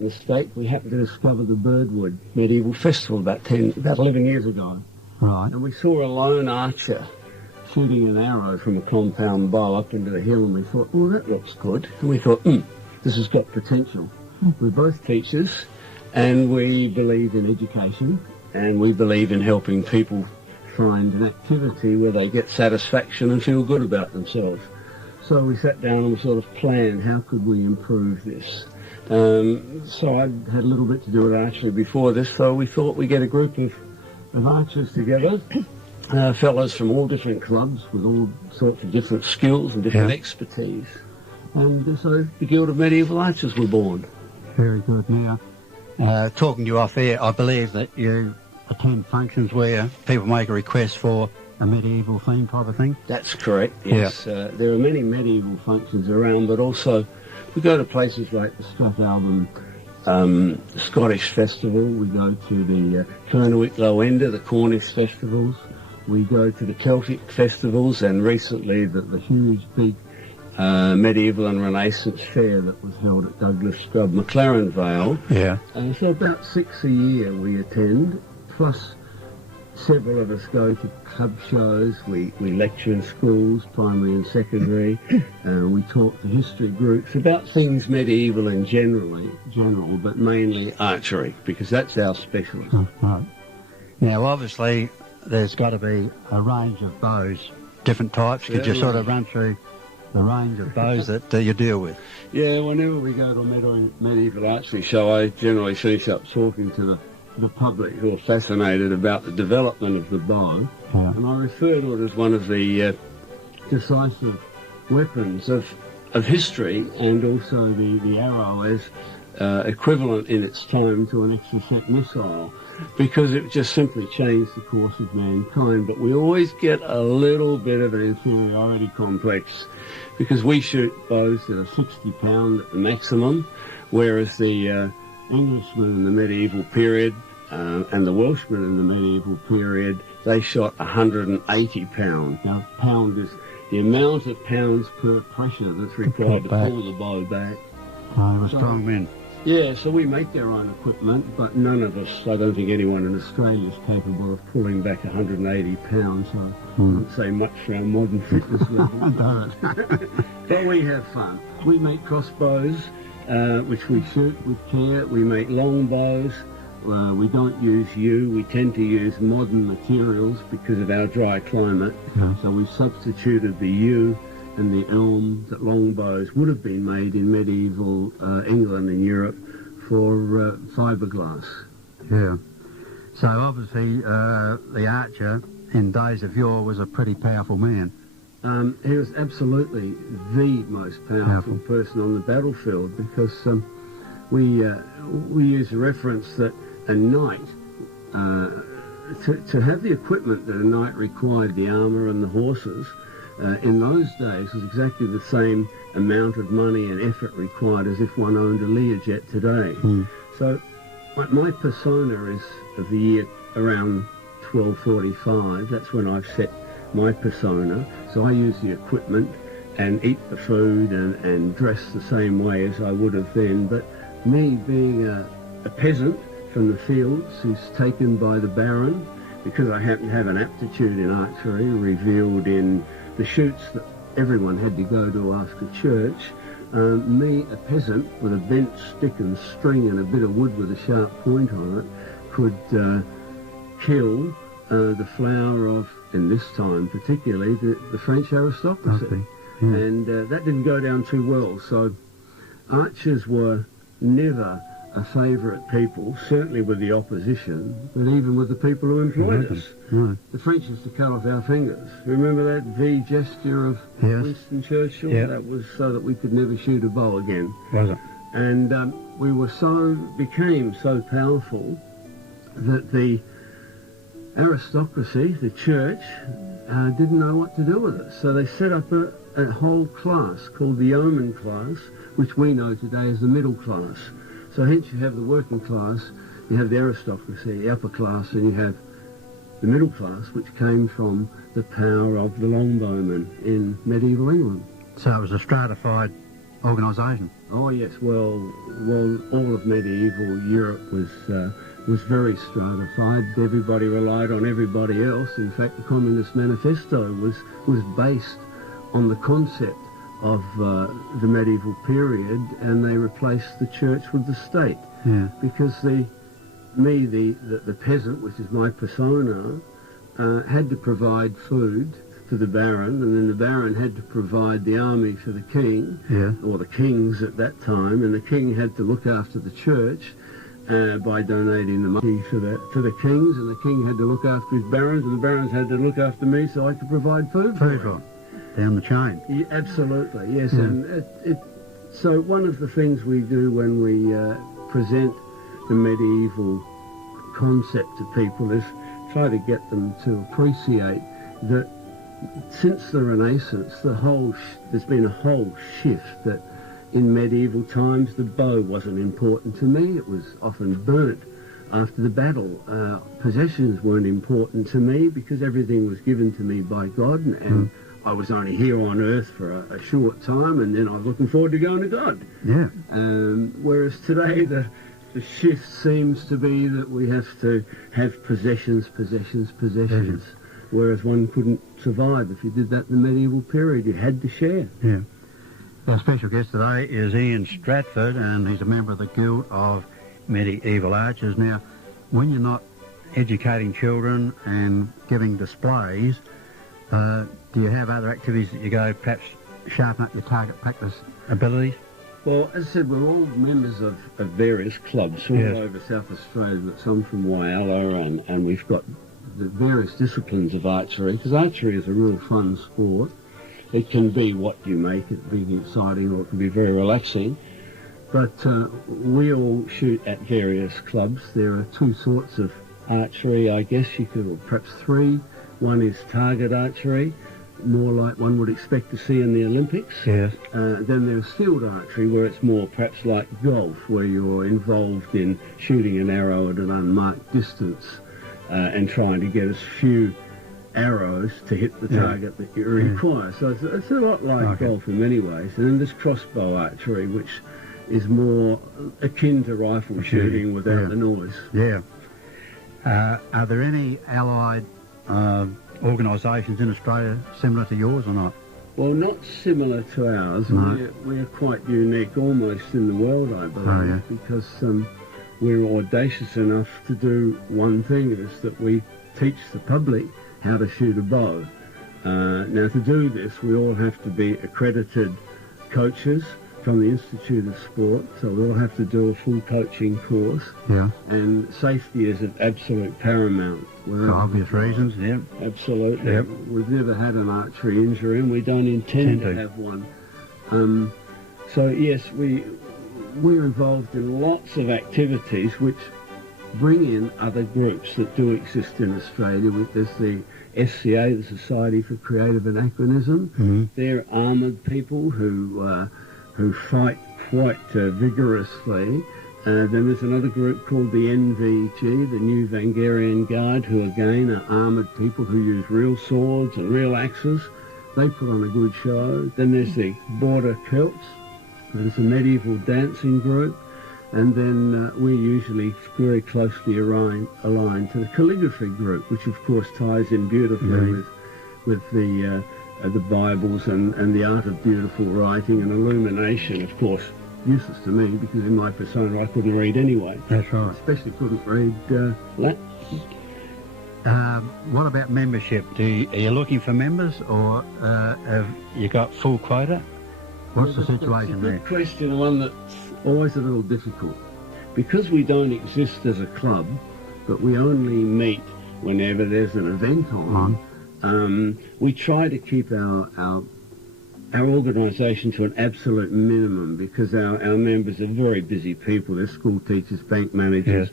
mistake. We happened to discover the Birdwood Medieval Festival about 11 years ago. Right. And we saw a lone archer shooting an arrow from a compound bow up into the hill, and we thought, oh, that looks good. And we thought, this has got potential. We're both teachers, and we believe in education, and we believe in helping people find an activity where they get satisfaction and feel good about themselves. So we sat down and we sort of planned, how could we improve this? So I had a little bit to do with archery before this, so we thought we'd get a group of archers together, fellows from all different clubs with all sorts of different skills and different expertise. And so the Guild of Medieval Archers were born. Very good. Now, talking to you off air, I believe that you attend functions where people make a request for a medieval theme type of thing? That's correct, yes. Yeah. There are many medieval functions around, but also we go to places like the Strathalbyn Scottish Festival, we go to the Kernawick Low Ender, the Cornish festivals, we go to the Celtic festivals, and recently the huge big medieval and Renaissance fair that was held at Douglas Scrub, McLaren Vale. Yeah. So about 6 a year we attend, plus several of us go to club shows, we lecture in schools, primary and secondary, we talk to history groups about things medieval and general, but mainly archery, because that's our specialty. Oh, right. Now, obviously, there's got to be a range of bows, different types. Could you sort of run through the range of bows that you deal with? Yeah, whenever we go to a medieval archery show, I generally finish up talking to the public who are fascinated about the development of the bow, and I refer to it as one of the decisive weapons of history, and also the arrow as equivalent in its time to an Exocet missile, because it just simply changed the course of mankind. But we always get a little bit of an inferiority complex, because we shoot bows that are 60 pound at the maximum, whereas the Englishmen in the medieval period and the Welshmen in the medieval period, they shot 180 pounds. Now, pound is the amount of pounds per pressure that's required to pull the bow back. Oh, we're strong men. Yeah, so we make our own equipment, but none of us, I don't think anyone in Australia is capable of pulling back 180 pounds, so I wouldn't say much for our modern fitness level. But we have fun. We make crossbows, which we shoot with care. We make long bows. We don't use yew. We tend to use modern materials because of our dry climate. So we substituted the yew and the elm that longbows would have been made in medieval England and Europe for fiberglass. Yeah. So obviously the archer in days of yore was a pretty powerful man. He was absolutely the most powerful person on the battlefield, because we use a reference that a knight, to have the equipment that a knight required, the armour and the horses, in those days was exactly the same amount of money and effort required as if one owned a Learjet today. So my persona is of the year around 1245. That's when I've set my persona. So I use the equipment and eat the food and dress the same way as I would have then. But me being a peasant from the fields who's taken by the baron, because I happen to have an aptitude in archery revealed in the shoots that everyone had to go to after church, me, a peasant with a bent stick and string and a bit of wood with a sharp point on it, could kill the flower of, in this time particularly, the French aristocracy. Okay. And that didn't go down too well. So archers were never a favourite people, certainly with the opposition, but even with the people who employed us. The French used to cut off our fingers. Remember that V gesture of Winston Churchill? That was so that we could never shoot a bow again. Was it? And we became so powerful that the aristocracy, the church, didn't know what to do with us. So they set up a whole class called the yeoman class, which we know today as the middle class. So hence you have the working class, you have the aristocracy, the upper class, and you have the middle class, which came from the power of the longbowmen in medieval England. So it was a stratified organisation. Oh yes, well, all of medieval Europe was very stratified. Everybody relied on everybody else. In fact, the Communist Manifesto was based on the concept of the medieval period, and they replaced the church with the state. Yeah. Because the peasant, which is my persona, had to provide food to the baron, and then the baron had to provide the army for the king, or the kings at that time, and the king had to look after the church by donating the money to the kings, and the king had to look after his barons, and the barons had to look after me so I could provide food for him. Down the chain. Yeah, absolutely, yes. Yeah. And so one of the things we do when we present the medieval concept to people is try to get them to appreciate that since the Renaissance, there's been a whole shift that in medieval times the bow wasn't important to me. It was often burnt after the battle. Possessions weren't important to me because everything was given to me by God, and I was only here on earth for a short time, and then I was looking forward to going to God. Yeah. Whereas today the shift seems to be that we have to have possessions. Whereas one couldn't survive if you did that in the medieval period. You had to share. Yeah. Our special guest today is Ian Stratford, and he's a member of the Guild of Medieval Archers. Now, when you're not educating children and giving displays, do you have other activities that you go perhaps sharpen up your target practice abilities? Well, as I said, we're all members of various clubs all over South Australia, but some from Whyalla, and we've got the various disciplines of archery, because archery is a real fun sport. It can be what you make it, being exciting, or it can be very relaxing. But we all shoot at various clubs. There are two sorts of archery, I guess you could, or perhaps three. One is target archery, more like one would expect to see in the Olympics. Yes. Then there's field archery, where it's more perhaps like golf, where you're involved in shooting an arrow at an unmarked distance and trying to get as few arrows to hit the target that you require. So it's a lot like golf in many ways. And then there's crossbow archery, which is more akin to rifle shooting without the noise. Yeah. Are there any allied organisations in Australia similar to yours or not? Well, not similar to ours. No. We're quite unique almost in the world, I believe, because we're audacious enough to do one thing, is that we teach the public how to shoot a bow. Now, to do this, we all have to be accredited coaches from the Institute of Sport, so we all have to do a full coaching course. Yeah. And safety is an absolute paramount. For obvious reasons, yeah. Absolutely. Yep. We've never had an archery injury, and we don't intend to have one. So yes, we're involved in lots of activities which bring in other groups that do exist in Australia. There's the SCA, the Society for Creative Anachronism. Mm-hmm. They're armoured people who fight quite vigorously. Then there's another group called the NVG, the New Vangarian Guard, who again are armoured people who use real swords and real axes. They put on a good show. Then there's the Border Celts. There's a medieval dancing group. And then we're usually very closely aligned to the calligraphy group, which of course ties in beautifully with the Bibles and the art of beautiful writing and illumination. Of course, useless to me because in my persona I couldn't read anyway. That's right. Especially couldn't read Latin. What about membership? Are you looking for members, or have you got full quota? What's the situation there? Good question, one that's always a little difficult. Because we don't exist as a club, but we only meet whenever there's an event on, we try to keep our organisation to an absolute minimum, because our members are very busy people. They're school teachers, bank managers,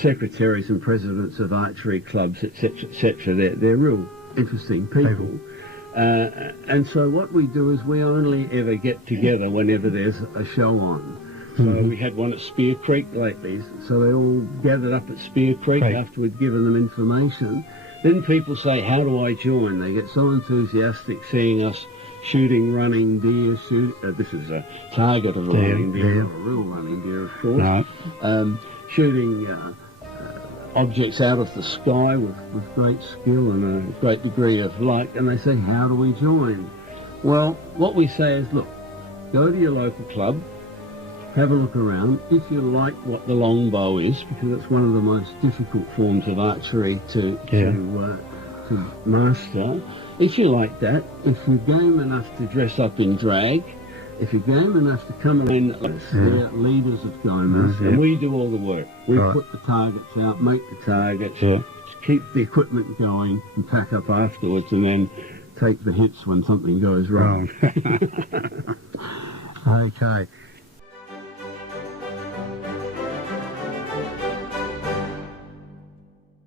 secretaries and presidents of archery clubs, etc., etc. They're real interesting people. And so what we do is we only ever get together whenever there's a show on. So we had one at Spear Creek lately. So they all gathered up at Spear Creek after we'd given them information. Then people say, how do I join? They get so enthusiastic seeing us shooting running deer. This is a target of a running deer, not a real running deer, of course. No. Shooting objects out of the sky with great skill and a great degree of luck. And they say, how do we join? Well, what we say is, look, go to your local club, have a look around. If you like what the longbow is, because it's one of the most difficult forms of archery to master, if you like that, if you're game enough to dress up in drag, if you're game enough to come around, we're leaders of gamers, and we do all the work. We put the targets out, make the targets, keep the equipment going, and pack up afterwards, and then take the hits when something goes wrong. Okay.